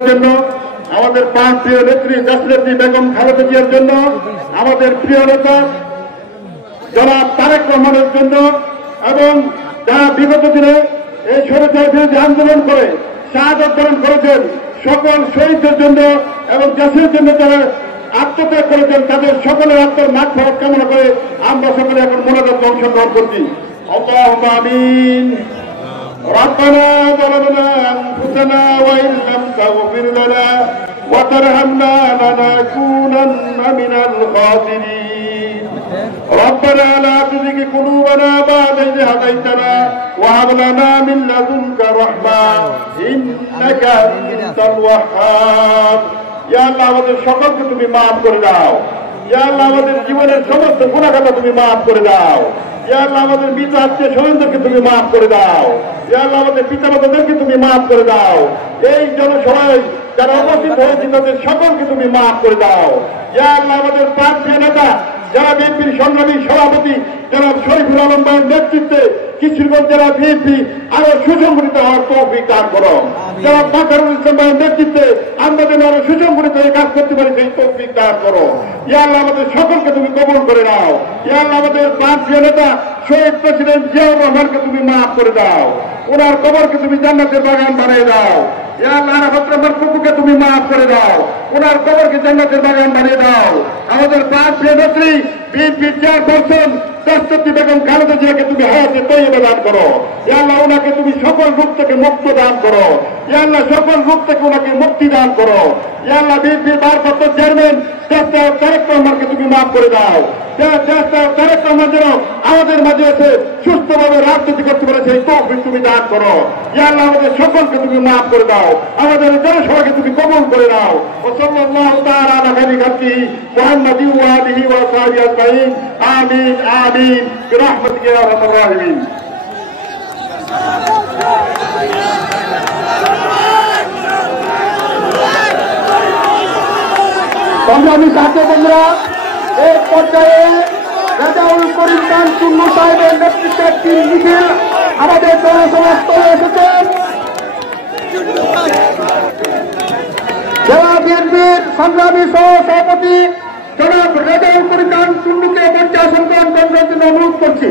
জন্য আমাদের পাঁচ প্রিয় নেত্রী দেশনেত্রী বেগম খালেদা জিয়ার জন্য, আমাদের প্রিয় নেতা জনাব তারেক রহমানের জন্য এবং যারা বিগত দিনে এই স্বৈরাচার বিরোধী আন্দোলন করে শাহাদাত বরণ করেছেন সকল শহীদদের জন্য এবং দেশের জন্য যারা আত্মত্যাগ করেছেন তাদের সকলের আত্মার মাগফিরাত কামনা করে আমরা সকলে এখন মোনাজাতে অংশগ্রহণ করছি। আল্লাহুম্মা আমিন। ربنا ظلمنا أنفسنا وإن لم تغفر لنا وترحمنا لنكونن من الخاسرين ربنا لا تزغ قلوبنا بعد إذ هديتنا وهب لنا من لدنك رحمة إنك أنت الوهاب يا الله আমাদের সকলকে তুমি maaf করে দাও। ইয়া আল্লাহ আমাদের জীবনের সমস্ত গুনাহগাতা তুমি maaf করে দাও। ইয়া আল্লাহ আমাদের মৃত আত্মীয় স্বজনদেরকে তুমি maaf করে দাও। ইয়া আল্লাহ আমাদের পিতামাতাদেরকে তুমি maaf করে দাও। এই জনসভায় যারা উপস্থিত হয়েছে তাদের সকলকে তুমি maaf করে দাও। ইয়া আল্লাহ আমাদের প্রার্থী নেতা যারা বিএনপির সংগ্রামী সভাপতি জনাব শরীফুল আলম ভাইয়ের নেতৃত্বে কিশোরগঞ্জ জেলা বিএনপি আরো সুসংগঠিত হওয়ার তৌফিক দান করো। জনাব বাকারুল ইসলাম ভাইয়ের নেতৃত্বে আমরা যেন আরো সুসংগঠিত হয়ে কাজ করতে পারি সেই তৌফিক দান করো। ইয়া আল্লাহ আমাদের সকলকে তুমি কবুল করে নাও। ইয়া আল্লাহ আমাদের প্রার্থী নেতা শহীদ প্রেসিডেন্ট জিয়াউর রহমানকে তুমি maaf করে দাও। ওনার কবরকে তুমি জান্নাতের বাগান বানিয়ে দাও। ইয়া আল্লাহ আরাফাত রহমান কুকুকে তুমি maaf করে দাও। ওনার কবরকে জান্নাতের বাগান বানিয়ে দাও। আমাদের প্রার্থী নেত্রী বিএনপি চেয়ারপারসন দেশনেত্রী বেগম খালেদা জিয়াকে তুমি হায়াতে তৈয়বা দান করো। ইয়া আল্লাহ ওনাকে তুমি সকল রূপ থেকে মুক্ত দান করো। ইয়া আল্লাহ সকল রূপ থেকে ওনাকে মুক্তি দান করো। ইয়া আল্লাহ বিএনপির ভারপ্রাপ্ত চেয়ারম্যান তারেক রহমানকে তুমি maaf করে দাও। তারেক রহমান যেন আমাদের মাঝে এসে সুস্থভাবে রাজনীতি করতে পারে সেই তৌফিক তুমি দান করো। ইয়া আল্লাহ আমাদের সকলকে তুমি maaf করে দাও। আমাদের জনসভাকে তুমি কবুল করে নাও। ও সাল্লাল্লাহু তাআলা আলা খায়রি খালকিহি মুহাম্মাদিন ওয়া আলিহি ওয়া সাহবিহি আজমাইন। আমিন আমিন বিরহমাতিকা ইয়া আরহামার রাহিমিন। সংগ্রামী ছাত্র বন্ধুরা, এই পর্যায়ে রেজাউল করিম খান চুন্নু সাহেবের নেতৃত্বে একটি মিছিল আমাদের জনসভাস্থলে এসেছে। জেলা বিএনপির সংগ্রামী সহ সভাপতি জনাব রেজাউল করিম খান চুন্নুকে মঞ্চে আসন গ্রহণ করার জন্য অনুরোধ করছি।